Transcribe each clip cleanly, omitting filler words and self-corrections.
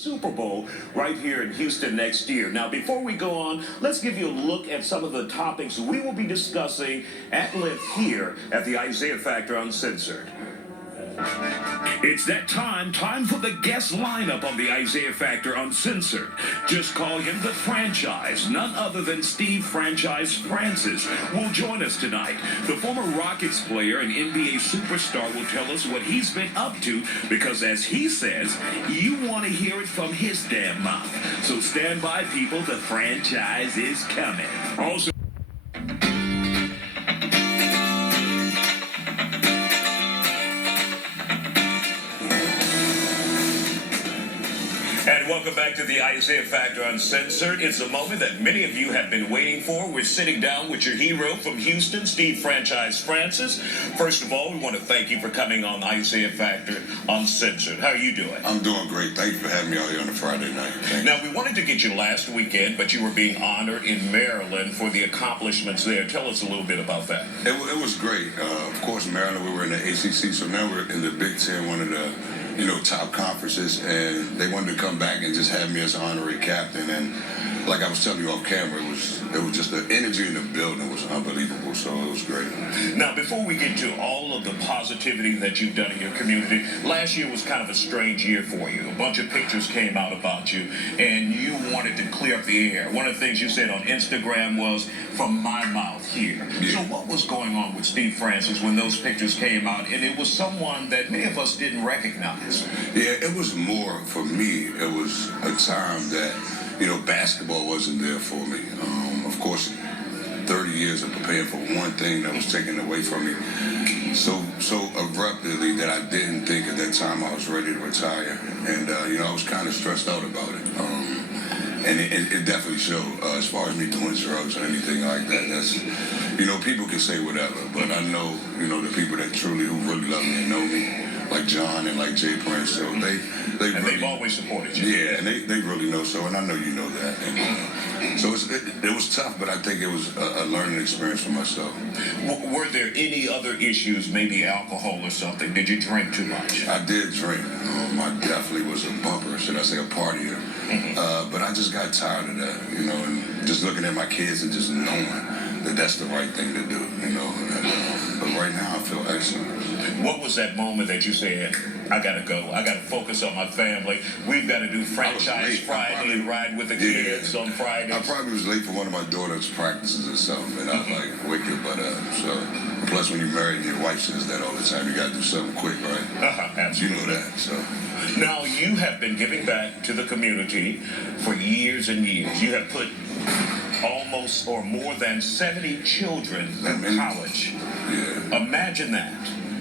Super Bowl right here in Houston next year. Now, before we go on, let's give you a look at some of the topics we will be discussing at length here at the Isiah Factor Uncensored. It's that time for the guest lineup on the Isiah Factor Uncensored. Just call him the franchise. None other than Steve Franchise Francis will join us tonight. The former Rockets player and NBA superstar will tell us what he's been up to because, as he says, you want to hear it from his damn mouth. So stand by, people. The franchise is coming. Also, and welcome back to the Isiah Factor Uncensored. It's a moment that many of you have been waiting for. We're sitting down with your hero from Houston, Steve Franchise Francis. First of all, we want to thank you for coming on Isiah Factor Uncensored. How are you doing? I'm doing great. Thank you for having me out here on a Friday night. Now, we wanted to get you last weekend, but you were being honored in Maryland for the accomplishments there. Tell us a little bit about that. It was great. Of course, Maryland, we were in the ACC, so now we're in the Big Ten, one of the top conferences, and they wanted to come back and just have me as an honorary captain. And like I was telling you off camera, it was just the energy in the building was unbelievable. So it was great. Now, before we get to all of the positivity that you've done in your community, last year was kind of a strange year for you. A bunch of pictures came out about you, and you wanted to clear up the air. One of the things you said on Instagram was, "From my mouth here." Yeah. So what was going on with Steve Francis when those pictures came out? And it was someone that many of us didn't recognize. Yeah, it was more, for me, it was a time that, basketball wasn't there for me. Of course, 30 years of preparing for one thing that was taken away from me so abruptly that I didn't think at that time I was ready to retire. And, I was kind of stressed out about it. And it definitely showed as far as me doing drugs or anything like that. That's, people can say whatever, but I know, the people that who really love me and know me, like John and like Jay Prince, so they've always supported you. Yeah, and they really know so, and I know you know that. And, so it was tough, but I think it was a learning experience for myself. Were there any other issues, maybe alcohol or something? Did you drink too much? I did drink. I definitely was a bumper, should I say, a partier. Mm-hmm. But I just got tired of that, and just looking at my kids and just knowing that that's the right thing to do, But right now I feel excellent. What was that moment that you said, I gotta go, I gotta focus on my family, we've got to do Franchise Friday and ride with the kids on Fridays? I probably was late for one of my daughter's practices or something, and I was like, wake your butt up. So, plus when you're married and your wife says that all the time, you gotta do something quick, right? Absolutely. You know that, so. Now, you have been giving back to the community for years and years. You have put almost or more than 70 children in college. Yeah. Imagine that.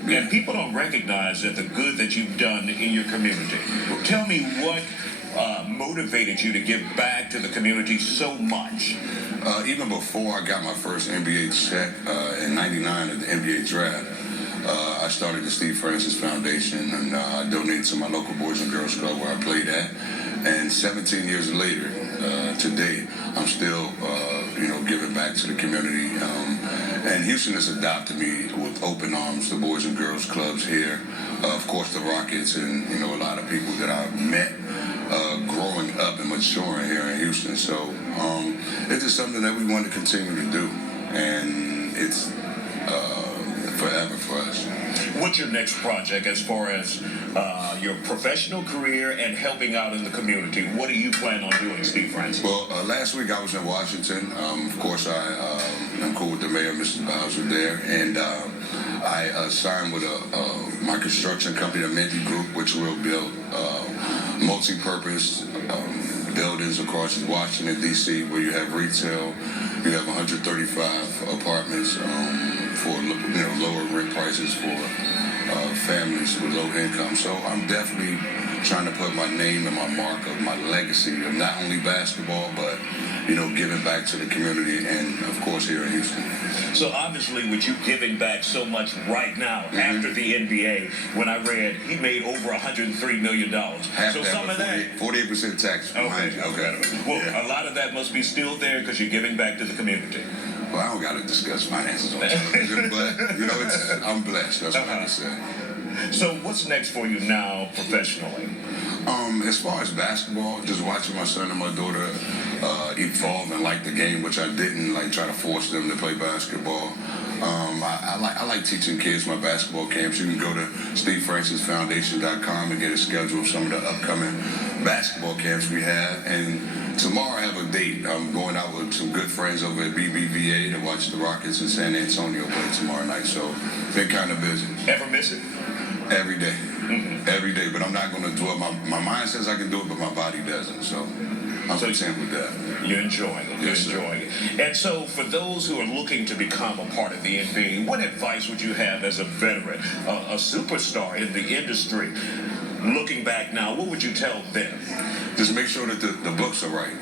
Yeah. And people don't recognize that the good that you've done in your community. Tell me what motivated you to give back to the community so much? Even before I got my first NBA check in '99 at the NBA draft, I started the Steve Francis Foundation, and I donated to my local Boys and Girls Club where I played at. And 17 years later, today, I'm still, giving back to the community. And Houston has adopted me with open arms, the Boys and Girls Clubs here. Of course, the Rockets and, a lot of people that I've met growing up and maturing here in Houston. So it's just something that we want to continue to do. And it's forever for us. What's your next project as far as your professional career and helping out in the community? What do you plan on doing, Steve Francis? Well, last week I was in Washington. Of course, I'm cool with the mayor, Mrs. Bowser, there. And I signed with my construction company, the Minty Group, which will build multi-purpose buildings across Washington, D.C., where you have retail. You have 135 apartments for lower rent prices for families with low income. So I'm definitely trying to put my name and my mark of my legacy of not only basketball, but giving back to the community and, of course, here in Houston. So obviously, with you giving back so much right now, after the NBA, when I read he made over $103 million. Half so that, some of that, 48% tax. Okay. Well, a lot of that must be still there because you're giving back to the community. Well, I don't got to discuss finances on television, but I'm blessed. That's what I can say. So what's next for you now professionally? As far as basketball, just watching my son and my daughter evolve and like the game, which I didn't like try to force them to play basketball. I like teaching kids my basketball camps. You can go to stevefrancisfoundation.com and get a schedule of some of the upcoming basketball camps we have. And tomorrow I have a date. I'm going out with some good friends over at BBVA to watch the Rockets in San Antonio play tomorrow night. So been kind of busy. Ever miss it? Every day. Every day. But I'm not going to dwell. My mind says I can do it, but my body doesn't. So I'm content with that. You're enjoying it. You're enjoying it. And so for those who are looking to become a part of the NBA, what advice would you have as a veteran, a superstar in the industry? Looking back now, what would you tell them? Just make sure that the books are right.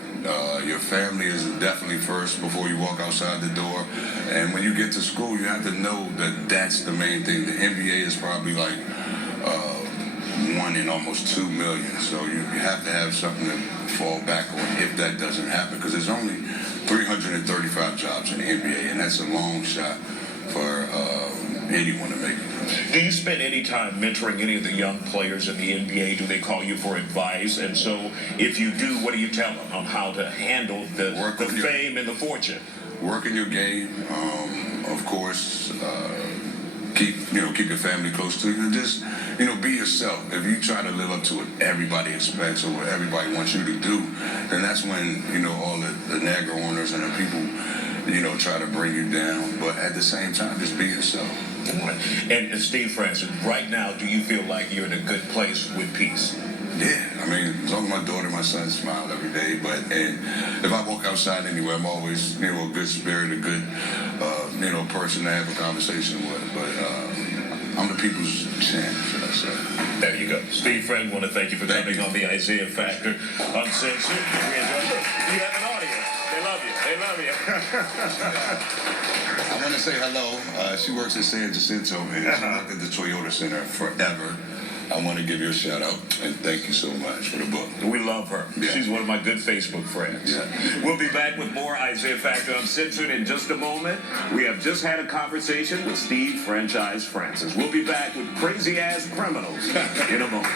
Your family is definitely first before you walk outside the door. And when you get to school, you have to know that that's the main thing. The NBA is probably like 1 in almost 2 million. So you have to have something to fall back on if that doesn't happen. Because there's only 335 jobs in the NBA, and that's a long shot for anyone to make it. Do you spend any time mentoring any of the young players in the NBA? Do they call you for advice? And so if you do, what do you tell them on how to handle the fame and the fortune? Work in your game. Of course, keep your family close to you. And just, be yourself. If you try to live up to what everybody expects or what everybody wants you to do, then that's when, all the Niagara owners and the people, try to bring you down. But at the same time, just be yourself. And Steve Francis, right now, do you feel like you're in a good place with peace? Yeah, as long as my daughter and my son smile every day. And if I walk outside anywhere, I'm always, a good spirit, a good, person to have a conversation with. But I'm the people's champ, should I say. There you go. Steve Francis, want to thank you for coming on the Isiah Factor Uncensored. We enjoyed it. You have an audience. They love you. They love you. I want to say hello. She works at San Jacinto, and she worked at the Toyota Center forever. I want to give you a shout out and thank you so much for the book. We love her. Yeah. She's one of my good Facebook friends. Yeah. We'll be back with more Isiah Factor Uncensored in just a moment. We have just had a conversation with Steve Franchise Francis. We'll be back with Crazy Ass Criminals in a moment.